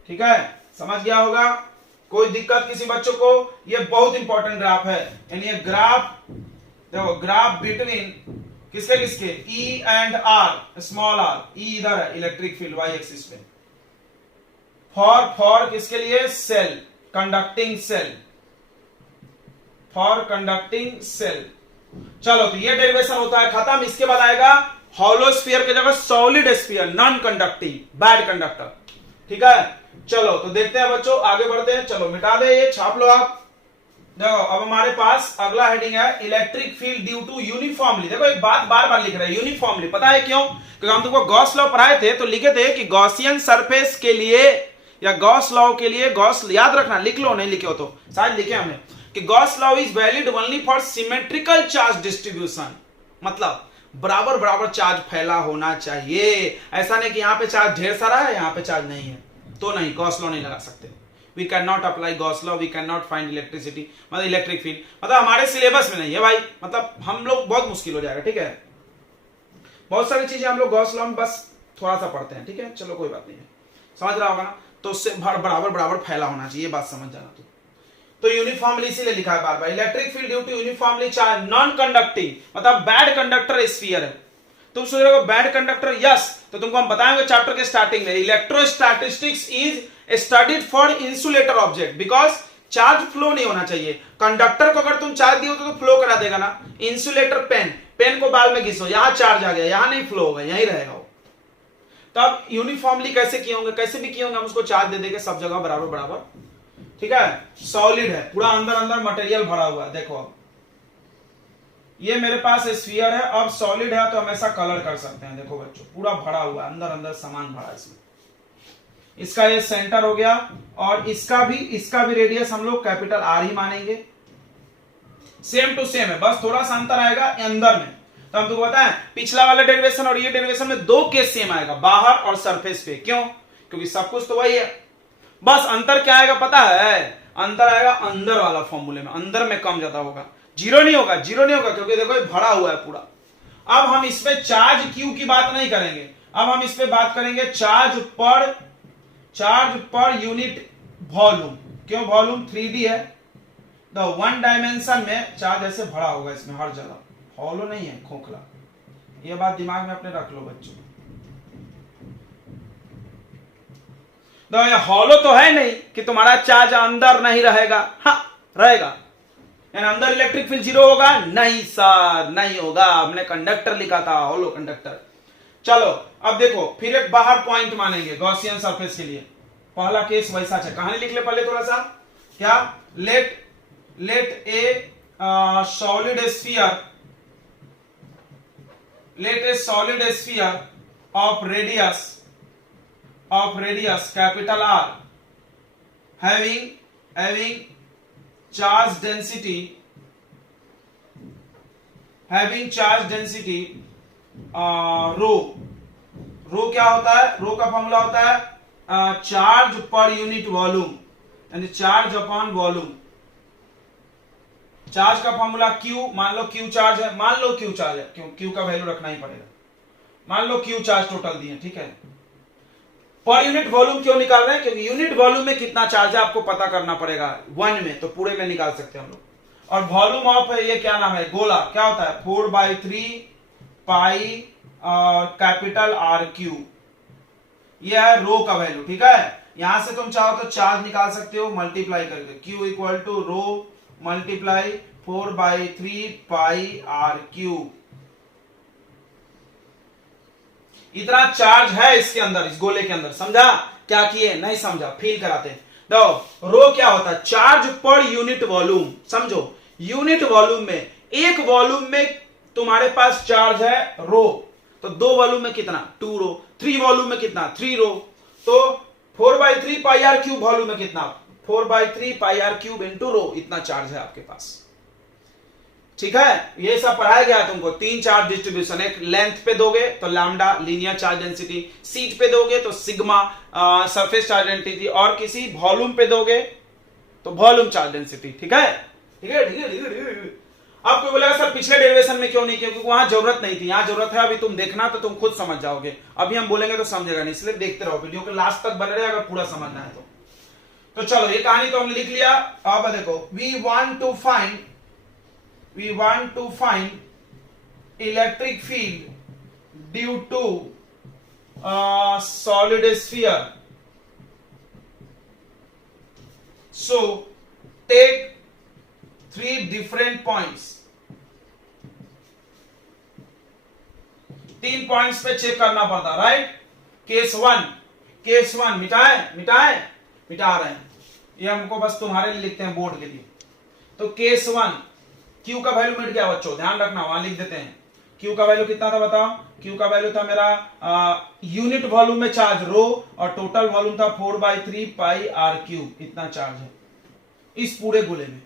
ठीक है, समझ गया होगा, कोई दिक्कत किसी बच्चों को? ये बहुत इंपॉर्टेंट ग्राफ है, यानी ये ग्राफ देखो, ग्राफ बिटवीन किसके किसके, E and R, small r, E इधर है इलेक्ट्रिक फील्ड वाई एक्सिस पे, फॉर किसके लिए, shell, conducting shell, for conducting shell. चलो तो ये डेरिवेशन होता है खत्म। इसके बाद आएगा हॉलो स्फीयर की जगह solid sphere, non conducting, bad conductor. ठीक है, चलो तो देखते हैं बच्चों, आगे बढ़ते हैं। चलो मिटा दे, ये छाप लो आप। देखो अब हमारे पास अगला हेडिंग है electric field due to uniformly. देखो एक बात बार बार लिख रहे हैं, यूनिफॉर्मली, पता है क्यों? क्योंकि हम तुमको गॉस लॉ पढ़ाए थे, तो लिखे थे कि गॉसियन सरफेस के लिए या गॉस लॉ के लिए, गॉस याद रखना, लिख लो, नहीं लिखे हो तो शायद लिखे हमने, कि Gauss law is valid only for symmetrical charge distribution, मतलब बराबर बराबर चार्ज फैला होना चाहिए। ऐसा नहीं कि यहां पे चार्ज ढेर सारा है, यहां पे चार्ज नहीं है, तो नहीं, गॉस लॉ नहीं लगा सकते। We can not apply Gauss law, we can not find electricity, मतलब इलेक्ट्रिक फील्ड, मतलब हमारे सिलेबस में नहीं है भाई, मतलब हम लोग बहुत मुश्किल हो जाएगा। ठीक है, बहुत सारी चीजें हम लोग गॉस लॉ में बस थोड़ा सा पढ़ते हैं। ठीक है, चलो कोई बात नहीं है, समझ रहा होगा ना? तो उससे बराबर बराबर फैला होना चाहिए, बात समझ जाना। तो यूनिफॉर्मली इसीलिए लिखा है बार बार, electric field due to uniformly charge non conducting, मतलब बैड कंडक्टर स्फीयर है। तुम सोच रहे हो बैड कंडक्टर, यस, तो तुमको हम बताएंगे चैप्टर के स्टार्टिंग में, electrostatics is studied for insulator object, because charge flow नहीं होना चाहिए। कंडक्टर को अगर तुम चार्ज दियो तो फ्लो करा देगा ना। इंसुलेटर पेन को बाल में घिसो, यहां चार्ज आ गया, यहां नहीं फ्लो होगा, यहीं रहेगा वो। तो अब यूनिफॉर्मली कैसे किए होंगे, कैसे भी किए होंगे, हम उसको चार्ज दे देंगे सब जगह बराबर बराबर। ठीक है, सॉलिड है, पूरा अंदर अंदर मटेरियल भरा हुआ है। देखो अब ये मेरे पास स्फीयर है, अब सॉलिड है तो हमेशा कलर कर सकते हैं। देखो बच्चों, पूरा भरा हुआ है, अंदर अंदर सामान भरा है इसमें। इसका ये सेंटर हो गया, और इसका भी रेडियस हम लोग कैपिटल आर ही मानेंगे। सेम टू सेम है, बस थोड़ा सा अंतर आएगा अंदर में। तो हम तुमको बताएं, पिछला वाला डेरिवेशन और ये डेरिवेशन में दो केस सेम आएगा, बाहर और सरफेस पे। क्यों? क्योंकि सब कुछ तो वही है, बस अंतर क्या आएगा पता है? अंतर आएगा अंदर वाला फॉर्मूले में, अंदर में कम ज्यादा होगा, जीरो नहीं होगा, क्योंकि देखो ये भरा हुआ है पूरा। अब हम इसमें चार्ज क्यू की बात नहीं करेंगे, अब हम इस पे बात करेंगे चार्ज पर यूनिट वॉल्यूम। क्यों वॉल्यूम? 3D है, तो वन डायमेंशन में चार्ज ऐसे भरा होगा इसमें हर जगह, हॉलो नहीं है, खोखला। ये बात दिमाग में अपने रख लो बच्चों। तो ये हॉलो तो है नहीं कि तुम्हारा चार्ज अंदर नहीं रहेगा, हाँ रहेगा, यानी अंदर इलेक्ट्रिक फील्ड जीरो होगा? नहीं सर, नहीं होगा, हमने कंडक्टर लिखा था, हॉलो कंडक्टर। चलो अब देखो, फिर एक बाहर पॉइंट मानेंगे गॉसियन सरफेस के लिए। पहला केस वैसा है, कहानी लिख ले पहले थोड़ा सा। क्या? Let a solid sphere of radius capital R having charge density rho क्या होता है? रो का फॉर्मूला होता है चार्ज पर यूनिट वॉल्यूम, यानी चार्ज अपॉन वॉल्यूम। चार्ज का फॉर्मूला क्यू, मान लो क्यू चार्ज है, क्यू का वैल्यू रखना ही पड़ेगा। मान लो क्यू चार्ज टोटल दिए, ठीक है। पर यूनिट वॉल्यूम क्यों निकाल रहे हैं? क्योंकि यूनिट वॉल्यूम में कितना चार्ज है आपको पता करना पड़ेगा। 1 में तो पूरे में निकाल सकते हैं हम लोग। और वॉल्यूम ऑफ ये क्या नाम है? गोला। क्या होता है? 4/3 पाई और कैपिटल R क्यू, ये है रो का वैल्यू, ठीक है। यहां से तुम चाहो तो चार्ज निकाल सकते हो मल्टीप्लाई करके, Q equal to rho multiply 4/3 pi are cube. इतना चार्ज है इसके अंदर, इस गोले के अंदर। समझा क्या किए? नहीं समझा, फील कराते हैं। तो रो क्या होता है? Charge per unit volume. समझो, यूनिट वॉल्यूम में, एक वॉल्यूम में तुम्हारे पास चार्ज है रो, तो 2 वॉल्यूम में कितना? 2 रो। 3 वॉल्यूम में कितना? 3 रो। तो 4/3 पाई आर क्यूब वॉल्यूम में कितना? 4/3 pi are cube into rho. इतना चार्ज है आपके पास, ठीक है। ये सब पढ़ाया गया तुमको। 3 चार्ज डिस्ट्रीब्यूशन, एक लेंथ पे दोगे तो lambda linear charge density, seat पे दोगे तो सिग्मा सरफेस चार्ज डेंसिटी, और किसी वॉल्यूम पे दोगे तो वॉल्यूम चार्ज डेंसिटी, ठीक है। ठीक है, ठीक है, ठीक है। अब कोई बोलेगा सर पिछले डेरिवेशन में क्यों नहीं किया? क्योंकि वहां जरूरत नहीं थी, यहां जरूरत है। अभी तुम देखना तो तुम खुद समझ जाओगे, अभी हम बोलेंगे तो समझेगा नहीं, इसलिए देखते रहो वीडियो के लास्ट तक बने रहे अगर पूरा समझना है तो चलो, ये कहानी तो हमने लिख लिया। अब देखो, we want to find electric field due to solid sphere. So take 3 different points. 3 points पे चेक करना पड़ता, राइट। केस वन मिटा रहे हैं, ये हमको बस तुम्हारे लिए लिखते हैं बोर्ड के लिए। तो केस 1, क्यू का वैल्यू मिट गया बच्चों, ध्यान रखना, वहां लिख देते हैं। क्यू का वैल्यू कितना था बताओ? क्यू का वैल्यू था मेरा यूनिट वॉल्यूम में चार्ज रो, और टोटल वॉल्यूम था 4/3 पाई आर क्यूब। इतना चार्ज है इस पूरे गोले में।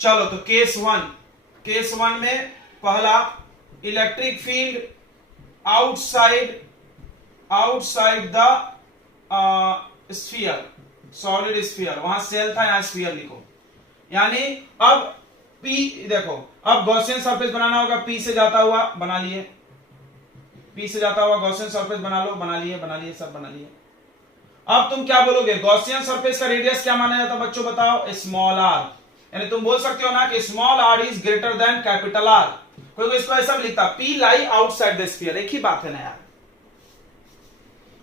चलो, तो केस वन में पहला, electric field outside the sphere, solid sphere. वहां सेल था, यहां स्फीयर लिखो। यानी अब P देखो, अब गॉसियन सरफेस बनाना होगा, P से जाता हुआ बना लिए, P से जाता हुआ गॉसियन सरफेस बना लो, बना लिए सब बना लिए। अब तुम क्या बोलोगे? गॉसियन सरफेस का रेडियस क्या माना जाता है बच्चों बताओ? Small R. यानी तुम बोल सकते हो ना कि small R is greater than capital R. कोई इसको ऐसा भी लिखता, P lie outside the sphere. एक ही बात है ना यार।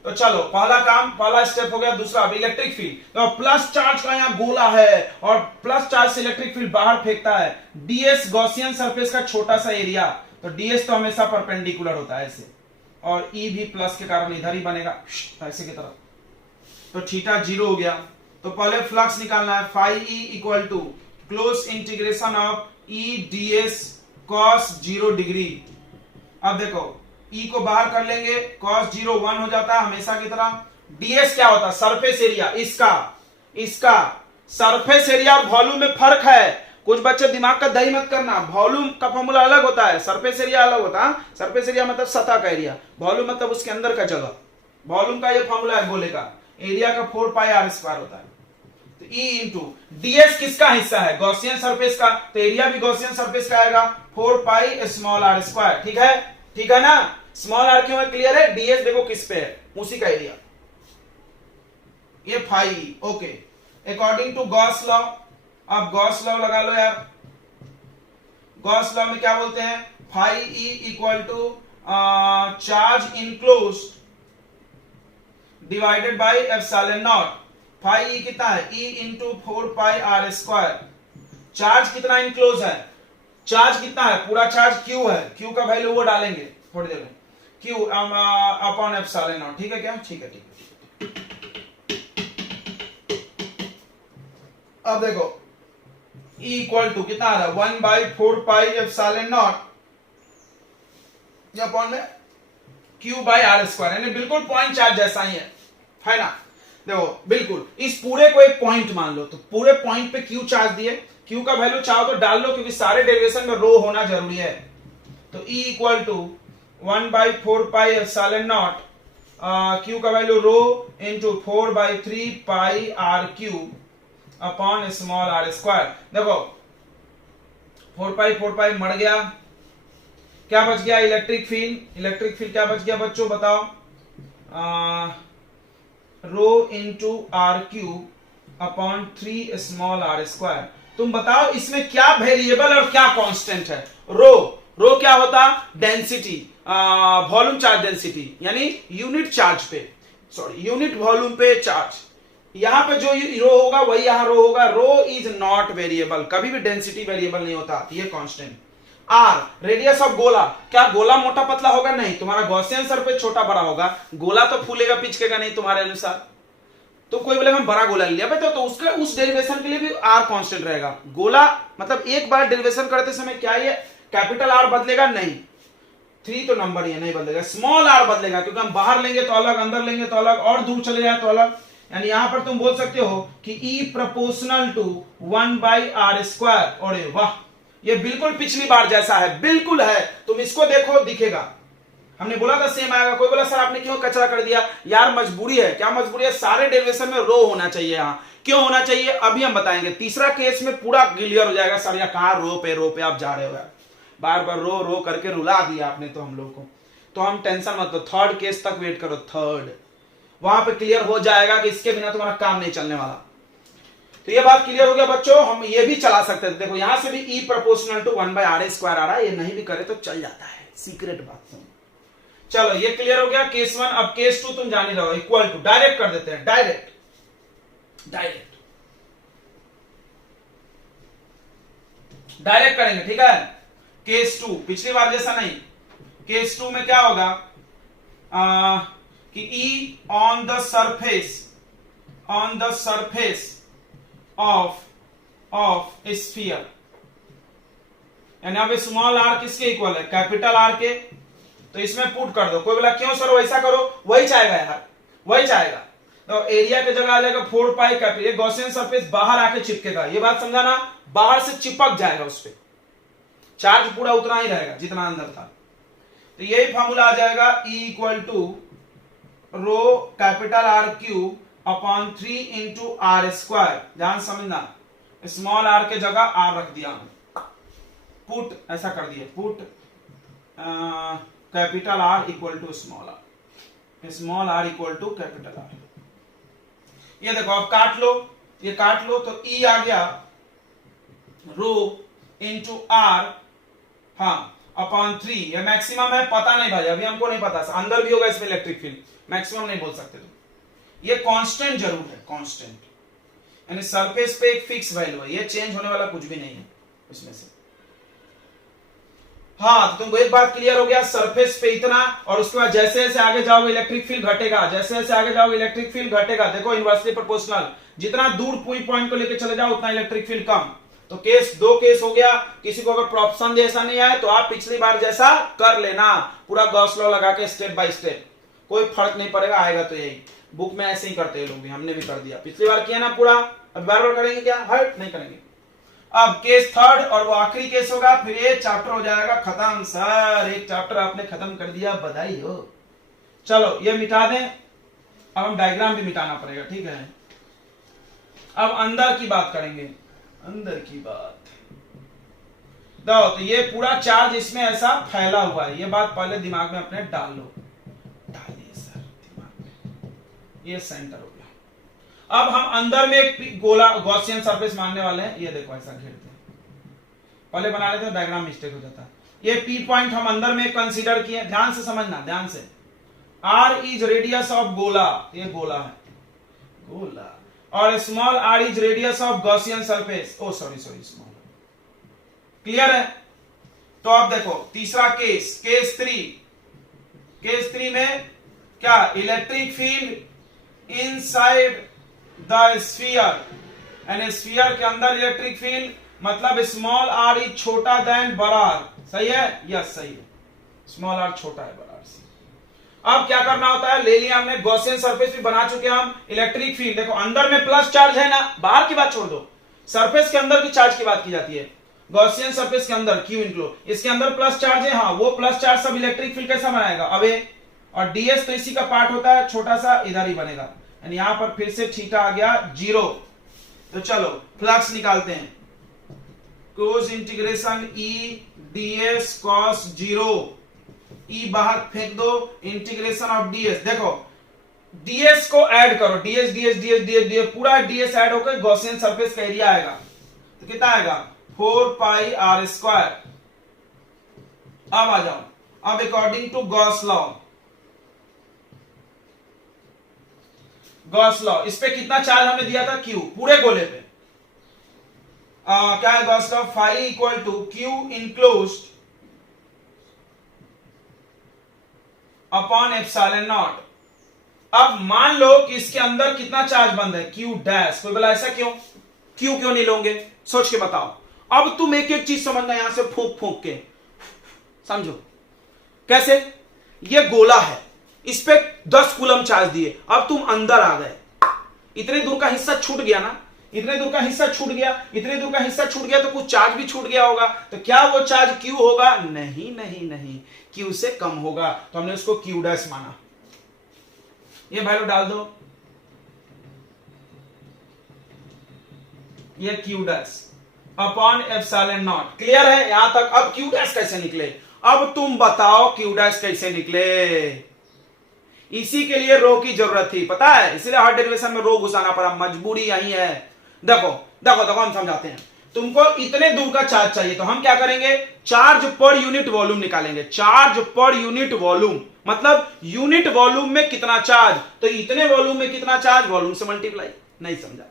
तो चलो, पहला स्टेप हो गया। दूसरा, इलेक्ट्रिक फील्ड, तो प्लस चार्ज का यहाँ गोला है और प्लस चार्ज से इलेक्ट्रिक फील्ड बाहर फेंकता है। डीएस गॉसियन सरफेस का छोटा सा एरिया, तो डीएस तो हमेशा परपेंडिकुलर होता है ऐसे, और ई भी प्लस के कारण इधर ही बनेगा ऐसे की तरफ। तो थीटा 0 हो गया। तो पहले फ्लक्स निकालना है, phi E equal to close integration of E DS cos 0 degree. अब देखो, E को बाहर कर लेंगे, cos 0 1 हो जाता है हमेशा की तरह। ds क्या होता है? Surface area. इसका सरफेस एरिया और वॉल्यूम में फर्क है। कुछ बच्चे दिमाग का दही मत करना, वॉल्यूम का फॉर्मूला अलग होता है, सरफेस एरिया अलग होता है। सरफेस एरिया मतलब सतह का एरिया, वॉल्यूम मतलब उसके अंदर का जगह। वॉल्यूम का ये फॉर्मूला है गोले का, एरिया का 4 पाई आर स्क्वायर होता है। तो E इंटू ds किसका हिस्सा है? गॉसियन सरफेस का, तो एरिया भी गॉसियन सरफेस का आएगा 4 पाई स्मॉल आर स्क्वायर। ठीक है ना? स्मॉल आर क्यों है? क्लियर है? डीएस देखो किस पे है, उसी का एरिया, ये phi. Okay, according to Gauss law. अब गॉस लॉ लगा लो यार। गॉस लॉ में क्या बोलते हैं? Phi E equal to charge enclose divided by epsilon naught. Phi E कितना है? E into 4 pi R square. Charge कितना इनक्लोज है? चार्ज कितना है? पूरा चार्ज क्यू है, क्यू का वैल्यू वो डालेंगे थोड़ी देर में, क्यू अपॉन एप्सिलॉन नॉट। ठीक है क्या? ठीक है। अब देखो, E इक्वल टू कितना आ रहा है? 1/4 पाई एप्सिलॉन नॉट अपॉन में क्यू बाई आर स्क्वायर। यानी बिल्कुल पॉइंट चार्ज जैसा ही है ना? देखो बिल्कुल, इस पूरे को एक पॉइंट मान लो, तो पूरे पॉइंट पे क्यू चार्ज दिए, क्यू का वैल्यू चाहो तो डाल लो, क्योंकि सारे डेरिवेशन में रो होना जरूरी है। तो E equal to 1/4 pi epsilon naught, q का value rho into 4/3 pi are cube upon small are square. देखो 4 पाई मर गया, क्या बच गया? इलेक्ट्रिक फील्ड क्या बच गया बच्चों बताओ? Rho into r cube upon 3 small are square. तुम बताओ इसमें क्या वेरिएबल और क्या कांस्टेंट है? रो क्या होता? डेंसिटी, वॉल्यूम चार्ज डेंसिटी, यानी यूनिट चार्ज पे, सॉरी यूनिट वॉल्यूम पे चार्ज। यहां पे जो रो होगा वही यहां रो होगा। रो इज नॉट वेरिएबल, कभी भी डेंसिटी वेरिएबल नहीं होता, ये कांस्टेंट। आर रेडियस ऑफ गोला, क्या गोला मोटा पतला होगा? नहीं, तुम्हारा गॉसियन सरफेस छोटा बड़ा होगा, गोला तो फूलेगा पिचकेगा नहीं तुम्हारे अनुसार। तो कोई बोलेगा हम बड़ा गोला ले लिया तो उसका उस डेरिवेशन के लिए भी आर कांस्टेंट रहेगा। गोला मतलब एक बार डेरिवेशन करते समय क्या ये कैपिटल आर बदलेगा? नहीं, 3 तो नंबर ही नहीं बदलेगा, स्मॉल आर बदलेगा, क्योंकि हम बाहर लेंगे तो अलग, अंदर लेंगे तो अलग, और दूर चले जाए तो अलग। यानी यहां पर तुम बोल सकते हो कि E प्रोपोर्शनल टू 1/r²। और वाह, ये बिल्कुल पिछली बार जैसा है, बिल्कुल है। तुम इसको देखो, दिखेगा। हमने बोला था सेम आएगा। कोई बोला सर आपने क्यों कचरा कर दिया? यार मजबूरी है। क्या मजबूरी है? सारे डेरिवेशन में रो होना चाहिए। यहां क्यों होना चाहिए अभी हम बताएंगे। तीसरा केस में पूरा क्लियर हो जाएगा। सर या कहां रो पे आप जा रहे हो यार, बार बार रो करके रुला दिया आपने तो हम लोग को। तो हम टेंशन मत लो, थर्ड केस तक वेट करो, थर्ड वहां पे क्लियर हो जाएगा कि इसके बिना तुम्हारा काम नहीं चलने वाला। तो ये बात क्लियर हो गया बच्चों। हम ये भी चला सकते थे, देखो यहां से भी E प्रोपोर्शनल टू 1/r² आ रहा है, ये नहीं भी करे तो चल जाता है, सीक्रेट बात सुन। चलो ये क्लियर हो गया केस 1। अब केस 2 तुम जान ही रहो, इक्वल टू डायरेक्ट कर देते हैं, डायरेक्ट करेंगे, ठीक है। केस 2 पिछली बार जैसा नहीं। केस 2 में क्या होगा कि E on the surface of sphere, यानी अब स्मॉल आर किसके इक्वल है? कैपिटल आर के। तो इसमें पुट कर दो। कोई बोला क्यों सर वैसा करो? वही चाहेगा यार, वही चाहेगा। तो एरिया की जगह आ जाएगा 4π कैपिटल, ये गॉसियन सरफेस बाहर आके चिपकेगा, ये बात समझाना, बाहर से चिपक जाएगा, उस पर चार्ज पूरा उतना ही रहेगा जितना अंदर था। तो यही फॉर्मूला आ जाएगा E equal to rho capital R³ upon 3 × r²। ध्यान समझना, स्मॉल r के जगह r रख दिया, पुट ऐसा कर दिया, put capital R equal to small r equal to capital R। ये देखो अब काट लो, ये काट लो, तो E आ गया रो इंटू R, हाँ अपॉन 3। ये मैक्सिमम है, पता नहीं भाई, अभी हमको नहीं पता, अंदर भी होगा इसमें इलेक्ट्रिक फील्ड, मैक्सिमम नहीं बोल सकते तुम। ये कांस्टेंट जरूर है, कांस्टेंट, यानी सरफेस पे एक फिक्स वैल्यू है, ये चेंज होने वाला कुछ भी नहीं है इसमें से। हाँ तो तुमको एक बात क्लियर हो गया, सरफेस पे इतना, और उसके बाद जैसे जैसे आगे जाओगे इलेक्ट्रिक फील्ड घटेगा, जैसे जैसे आगे जाओगे इलेक्ट्रिक फील्ड घटेगा। देखो इनवर्सली प्रोपोर्शनल, जितना दूर कोई पॉइंट को लेकर चले जाओ उतना इलेक्ट्रिक फील्ड कम। तो केस 2 केस हो गया। किसी को अगर प्रॉप्शन जैसा नहीं आए तो आप पिछली बार जैसा कर लेना, पूरा गॉस लॉ लगा के स्टेप बाय स्टेप, कोई फर्क नहीं पड़ेगा, आएगा तो यही। बुक में ऐसे ही करते हैं लोग भी, हमने भी कर दिया, पिछली बार किया ना पूरा, अब बार बार करेंगे क्या? हर्ट नहीं करेंगे। अब केस 3 और वो आखिरी केस होगा, फिर ये चैप्टर हो जाएगा खत्म। सर एक चैप्टर आपने खत्म कर दिया, बधाई हो। चलो ये मिटा दें, अब हम डायग्राम भी मिटाना पड़ेगा, ठीक है। अब अंदर की बात करेंगे, अंदर की बात दो। तो ये पूरा चार्ज इसमें ऐसा फैला हुआ है, ये बात पहले दिमाग में अपने डाल लो, डाल दिए सर दिमाग में, ये सेंटर हो गया। अब हम अंदर में एक गोला गॉसियन सरफेस मानने वाले हैं, ये देखो ऐसा घेरते हैं, पहले बना लेते हैं, डायग्राम मिस्टेक हो जाता है। ये P पॉइंट हम अंदर में कंसीडर किए, ध्यान से समझना, ध्यान से। R इज रेडियस ऑफ गोला, ये गोला है, गोला, और small r is radius of Gaussian surface, oh sorry small. Clear है? तो अब देखो तीसरा केस, केस 3 में क्या? Electric field inside the sphere, यानी स्फीयर के अंदर इलेक्ट्रिक फील्ड, मतलब स्मॉल r इज छोटा देन बड़ा r। सही है? यस सही है, स्मॉल r छोटा है बड़ा r से। अब क्या करना होता है, ले लिया हमने, गॉसियन सरफेस भी बना चुके हम, इलेक्ट्रिक फील्ड देखो अंदर में प्लस चार्ज है ना, बाहर की बात छोड़ दो, सरफेस के अंदर की चार्ज की बात की जाती है। गॉसियन सरफेस के अंदर Q इनक्लो, इसके अंदर प्लस चार्ज है, हाँ वो प्लस चार्ज सब इलेक्ट्रिक फील्ड कैसा बनाएगा? अबे, और ds तो इसी का पार्ट होता है, छोटा सा इधर ही बनेगा, यानी यहां पर फिर से थीटा आ गया 0। तो चलो फ्लक्स निकालते हैं, cos integration E ds cos 0, E बाहर फेंक दो, इंटीग्रेशन ऑफ ds। देखो ds को ऐड करो, ds पूरा ds ऐड होकर गॉसियन सरफेस का एरिया आएगा, तो कितना आएगा? 4πr²। अब आ जाओ, अब according to Gauss law, Gauss law इस पे कितना चार्ज हमें दिया था, क्यू, पूरे गोले पे। क्या है Gauss law, phi equal to Q enclosed upon epsilon naught. अब मान लो कि इसके अंदर कितना चार्ज बंद है, क्यू डैश। कोई बोला ऐसा क्यों, क्यू क्यों नहीं लोगे, सोच के बताओ। अब तुम एक एक चीज समझना, यहां से फूंक फूंक के समझो कैसे। ये गोला है, इस पे 10 कूलम चार्ज दिए, अब तुम अंदर आ गए, इतने दूर का हिस्सा छूट गया ना, इतने दूर का हिस्सा छूट गया, इतने दूर का हिस्सा छूट गया, तो कुछ चार्ज भी छूट गया होगा। तो क्या वो चार्ज क्यू होगा, नहीं नहीं नहीं, क्यू से कम होगा, तो हमने उसको क्यू डैश माना। ये वैल्यू डाल दो, ये Q dash upon epsilon not. Clear है यहां तक। अब क्यू डैश कैसे निकले, अब तुम बताओ क्यू डैश कैसे निकले। इसी के लिए रो की जरूरत थी, पता है, इसलिए हर डेरिवेशन में रो घुसाना पड़ा, मजबूरी यही है। देखो देखो देखो, हम समझाते हैं। तुमको इतने दूर का चार्ज चाहिए, तो हम क्या करेंगे, चार्ज पर यूनिट वॉल्यूम निकालेंगे। चार्ज पर यूनिट वॉल्यूम मतलब यूनिट वॉल्यूम में कितना चार्ज, तो इतने वॉल्यूम में कितना चार्ज, वॉल्यूम से मल्टीप्लाई। नहीं समझा,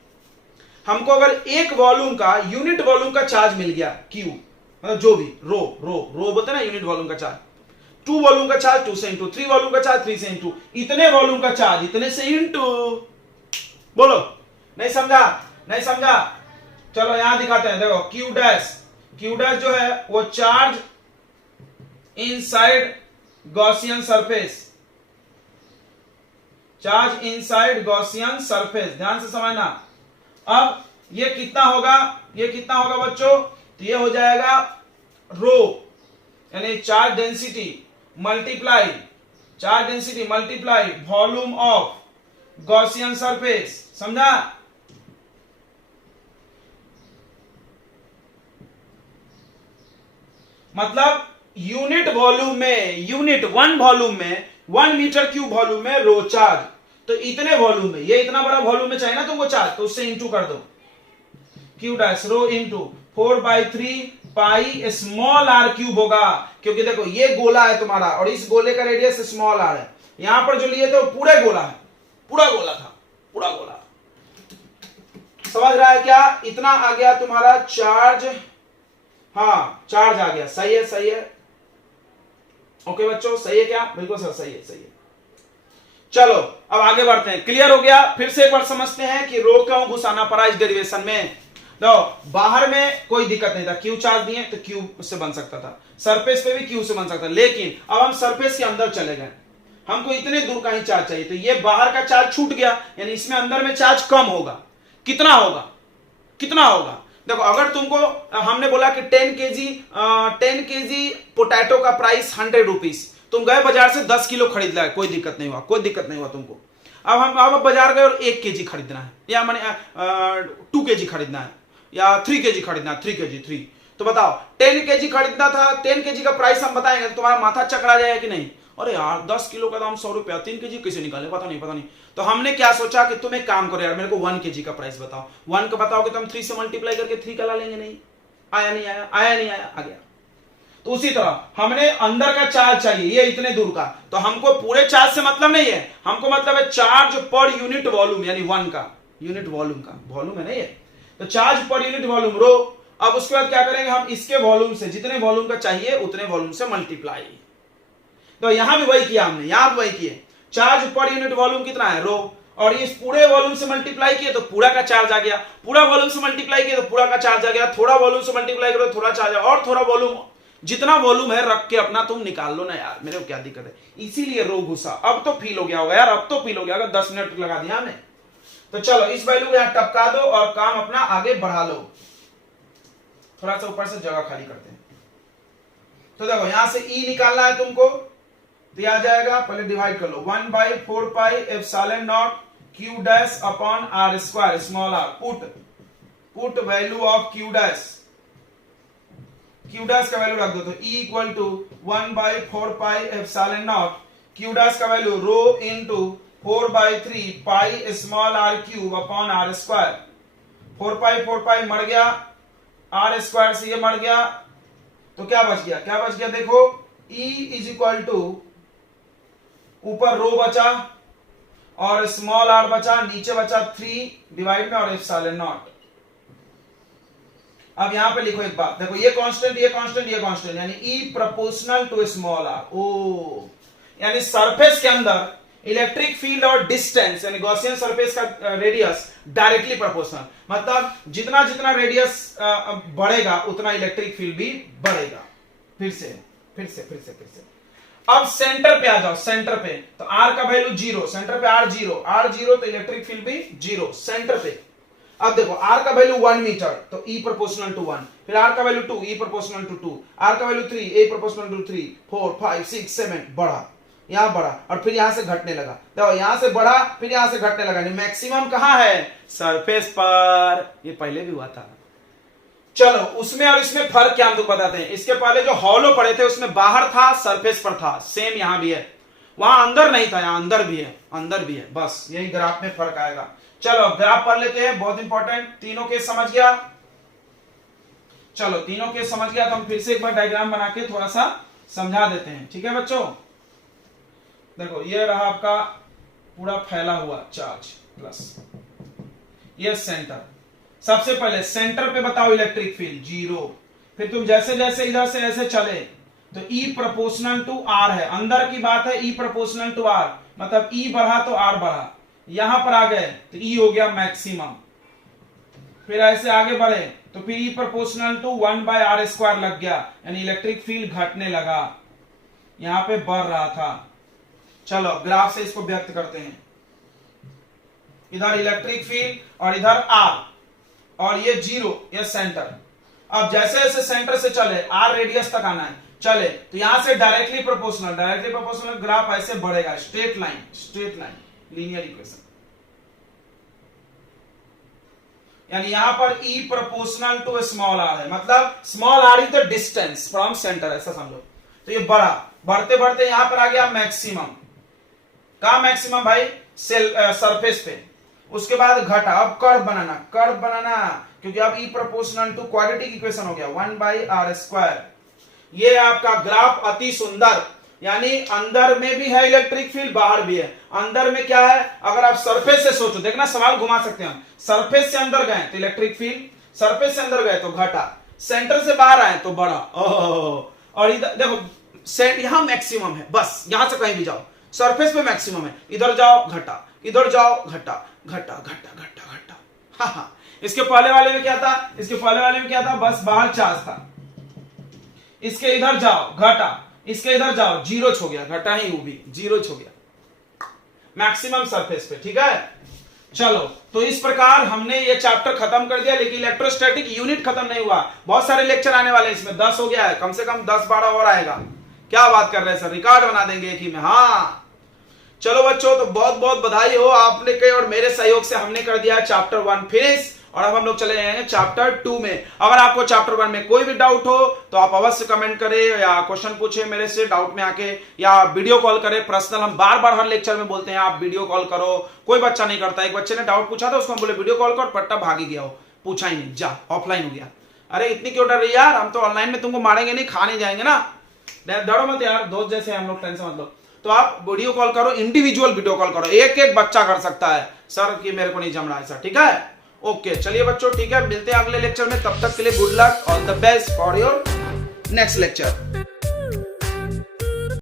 हमको अगर एक वॉल्यूम का यूनिट वॉल्यूम का चार्ज मिल गया, क्यू मतलब जो भी रो रो रो बोलते हैं ना, यूनिट वॉल्यूम का चार्ज, 2 वॉल्यूम का चार्ज 2 से इंटू, 3 वॉल्यूम का चार्ज 3 से इंटू, इतने वॉल्यूम का चार्ज इतने से इंटू। बोलो, नहीं समझा, नहीं समझा। चलो यहां दिखाते हैं, देखो क्यू डैश, क्यू डैश जो है वो charge inside Gaussian surface, charge inside Gaussian surface, ध्यान से समझना। अब ये कितना होगा, ये कितना होगा बच्चों, तो ये हो जाएगा रो यानी charge density multiply, charge density multiply volume of Gaussian surface. समझा, मतलब यूनिट वॉल्यूम में, यूनिट 1 वॉल्यूम में, 1 मीटर क्यूब वॉल्यूम में रो चार्ज, तो इतने वॉल्यूम में, ये इतना बड़ा वॉल्यूम में चाहिए ना तुमको चार्ज, तो उससे इंटू कर दो, Q dash rho into 4/3 pi small are cube होगा। क्योंकि देखो ये गोला है तुम्हारा और इस गोले का रेडियस स्मॉल आर है, यहां पर जो लिए थे वो पूरे गोला है, पूरा गोला था, पूरा गोला। समझ रहा है क्या, इतना आ गया तुम्हारा चार्ज, हाँ चार्ज आ गया, सही है सही है। ओके बच्चों, सही है क्या, बिल्कुल सर सही है, सही है। चलो अब आगे बढ़ते हैं, क्लियर हो गया। फिर से एक बार समझते हैं कि रो क्यों घुसाना पड़ा इस डेरिवेशन में। तो बाहर में कोई दिक्कत नहीं था, क्यू चार्ज दिए तो क्यू से बन सकता था, सरफेस पे भी क्यू से बन सकता था, लेकिन अब हम सरफेस के अंदर चले गए, हमको इतने दूर का ही चार्ज चाहिए, तो ये बाहर का चार्ज छूट गया, यानी इसमें अंदर में चार्ज कम होगा। कितना होगा, कितना होगा, देखो अगर तुमको हमने बोला कि 10 केजी पोटैटो का प्राइस 100 रुपीज, तुम गए बाजार से 10 किलो खरीद लाए, कोई दिक्कत नहीं हुआ, कोई दिक्कत नहीं हुआ तुमको। अब बाजार गए और 1 केजी खरीदना है, या माने 2 केजी खरीदना है, या 3 केजी खरीदना है, 3 केजी 3, तो बताओ 10 केजी खरीदना था, 10 केजी का प्राइस हम बताएंगे तो तुम्हारा माथा चकरा जाएगा कि नहीं, अरे यार 10 किलो का दाम 100 रुपया, 3 केजी कैसे निकाले, पता नहीं पता नहीं। तो हमने क्या सोचा कि तुम एक काम करो यार, मेरे को 1 केजी का प्राइस बताओ, 1 का बताओगे तो हम 3 से मल्टीप्लाई करके 3 का ला लेंगे। नहीं आया, नहीं आया, आया नहीं आया, आ गया। तो उसी तरह हमने अंदर का चार्ज चाहिए, ये इतने दूर का, तो हमको पूरे चार्ज से मतलब नहीं है, हमको मतलब है चार्ज पर यूनिट वॉल्यूम, यानी 1 का यूनिट वॉल्यूम का, वॉल्यूम है नहीं है, तो चार्ज पर यूनिट वॉल्यूम रो। अब उसके बाद क्या करेंगे, हम इसके वॉल्यूम से, जितने वॉल्यूम का चाहिए उतने वॉल्यूम से मल्टीप्लाई। तो यहां भी वही किया हमने, यहां भी वही किए, चार्ज पर यूनिट वॉल्यूम कितना है रो, और इस पूरे वॉल्यूम से मल्टीप्लाई किए तो पूरा का चार्ज आ गया, पूरा वॉल्यूम से मल्टीप्लाई किए तो पूरा का चार्ज आ गया, थोड़ा वॉल्यूम से मल्टीप्लाई करो थोड़ा चार्ज, और थोड़ा वॉल्यूम, जितना वॉल्यूम है रख के अपना तुम निकाल लो ना यार, मेरे को क्या दिक्कत है। इसीलिए रो घुसा। अब तो फील हो गया होगा यार, अब तो फील हो गया, अगर 10 मिनट लगा दिया हमने। तो चलो इस वैल्यू को यहां टपका दो और काम अपना आगे बढ़ा लो। थोड़ा सा ऊपर से जगह खाली करते हैं। तो देखो यहां से ई निकालना है तुमको, तो आ जाएगा, पहले डिवाइड कर लो, 1/4 pi epsilon naught q dash upon r square small r. Put value of q dash, q dash का वैल्यू रख दो, तो E equal to 1/4 pi epsilon naught q dash का value rho into 4/3 pi small are cube upon r square. 4 pi मर गया, आर स्क्वायर से ये मर गया, तो क्या बच गया, क्या बच गया देखो, E इज इक्वल टू ऊपर रो बचा और स्मॉल r बचा, नीचे बचा 3 डिवाइड में और एप्सिलॉन नॉट। अब यहां पे लिखो एक बात, देखो ये कांस्टेंट ये कांस्टेंट ये कांस्टेंट, यानी E proportional to small r। Oh यानी सरफेस के अंदर इलेक्ट्रिक फील्ड और डिस्टेंस यानी गॉसियन सरफेस का रेडियस डायरेक्टली प्रोपोर्शनल, मतलब जितना जितना रेडियस बढ़ेगा उतना इलेक्ट्रिक फील्ड भी बढ़ेगा। फिर से अब सेंटर पे आ जाओ, सेंटर पे तो r का वैल्यू 0, सेंटर पे r 0 तो इलेक्ट्रिक फील्ड भी 0 सेंटर पे। अब देखो r का वैल्यू 1 मीटर तो E प्रोपोर्शनल टू 1, फिर r का value 2 E proportional to 2, r का वैल्यू 3 A प्रोपोर्शनल टू 3, 4 5 6 7 बढ़ा, यहां बढ़ा और फिर यहां से घटने लगा। देखो यहां से बढ़ा फिर यहां से घटने लगा, मैक्सिमम कहां है? सरफेस पर। ये पहले भी हुआ था। चलो उसमें और इसमें फर्क क्या हम तो बताते हैं। इसके पहले जो हॉलो पड़े थे उसमें बाहर था, सरफेस पर था, सेम यहां भी है। वहां अंदर नहीं था, यहां अंदर भी है, अंदर भी है, बस यही ग्राफ में फर्क आएगा। चलो ग्राफ पढ़ लेते हैं, बहुत इंपॉर्टेंट। तीनों केस समझ गया? चलो तीनों केस समझ गया तो हम फिर से एक बार डायग्राम बना के थोड़ा सा समझा देते हैं, ठीक है बच्चों? देखो ये रहा आपका पूरा फैला हुआ चार्ज प्लस, ये सेंटर। सबसे पहले सेंटर पे बताओ इलेक्ट्रिक फील्ड 0, फिर तुम जैसे जैसे इधर से ऐसे चले तो E प्रोपोर्शनल टू R है, अंदर की बात है, E प्रोपोर्शनल टू R, मतलब E बढ़ा तो R बढ़ा। यहां पर आ गए तो E हो गया मैक्सिमम, फिर ऐसे आगे बढ़े तो फिर E प्रोपोर्शनल टू 1/r² लग गया, यानी इलेक्ट्रिक फील्ड घटने लगा, यहां पे बढ़ रहा था। चलो ग्राफ से इसको व्यक्त करते हैं। इधर इलेक्ट्रिक फील्ड और इधर R और ये 0, ये सेंटर। अब जैसे जैसे सेंटर से चले R रेडियस तक आना है, चले तो यहां से डायरेक्टली प्रोपोर्शनल ग्राफ ऐसे बढ़ेगा, स्ट्रेट लाइन लीनियर इक्वेशन। यानी यहां पर E proportional to small r है, मतलब small r is the distance from centre, ऐसा समझो। तो ये बढ़ा, बढ़ते बढ़ते यहां पर आ गया मैक्सिमम। कहां मैक्सिमम भाई? सरफेस पे। उसके बाद घटा, अब कर्व बनाना, क्योंकि अब E proportional to quadratic equation हो गया 1/r²। ये आपका ग्राफ अति सुंदर, यानी अंदर में भी है इलेक्ट्रिक फील्ड, बाहर भी है। अंदर में क्या है? अगर आप सरफेस से सोचो, देखना सवाल घुमा सकते हैं। सरफेस से अंदर गए तो इलेक्ट्रिक फील्ड, सरफेस से अंदर गए तो घटा, सेंटर से बाहर आए तो बढ़ा। और इधर देखो यहां मैक्सिमम है, बस यहां से कहीं भी जाओ सरफेस पे मैक्सिमम है, इधर जाओ घटा, इधर जाओ घटा, घटा घटा घटा घटा। हाँ, इसके पहले वाले में क्या था? बस बाहर चार्ज था। इसके इधर जाओ घटा, इसके इधर जाओ 0 हो गया, घटा ही वो भी 0 हो गया, मैक्सिमम सरफेस पे, ठीक है? चलो तो इस प्रकार हमने ये चैप्टर खत्म कर दिया, लेकिन इलेक्ट्रोस्टैटिक यूनिट खत्म नहीं हुआ, बहुत सारे लेक्चर आने वाले हैं इसमें। 10 हो गया है, कम से कम 10-12 और आएगा। क्या बात कर रहे हैं सर, रिकॉर्ड बना देंगे एक ही में। हाँ चलो बच्चों, तो बहुत बहुत बधाई हो आपने के और मेरे सहयोग से हमने कर दिया चैप्टर 1 फिनिश, और अब हम लोग चले जाएंगे चैप्टर 2 में। अगर आपको चैप्टर 1 में कोई भी डाउट हो तो आप अवश्य कमेंट करें या क्वेश्चन पूछे मेरे से डाउट में आके, या वीडियो कॉल करें पर्सनल। हम बार बार हर लेक्चर में बोलते हैं आप वीडियो कॉल करो, कोई बच्चा नहीं करता। एक बच्चे ने डाउट पूछा था, उसको हम बोले वीडियो कॉल कर, पट्टा भागी गया, हो पूछा ही नहीं, जा ऑफलाइन हो गया। अरे इतनी क्यों डर रही यार, हम तो ऑनलाइन में तुमको मारेंगे नहीं, खाने जाएंगे ना, डरो मत यार, दोस्त जैसे हम लोग, टेंशन मत लो। तो आप वीडियो कॉल करो, इंडिविजुअल वीडियो कॉल करो, एक एक बच्चा कर सकता है सर कि मेरे को नहीं जम रहा है सर, ठीक है? ओके चलिए बच्चों, ठीक है, मिलते हैं अगले लेक्चर में। तब तक के लिए good luck, all the best for your next lecture.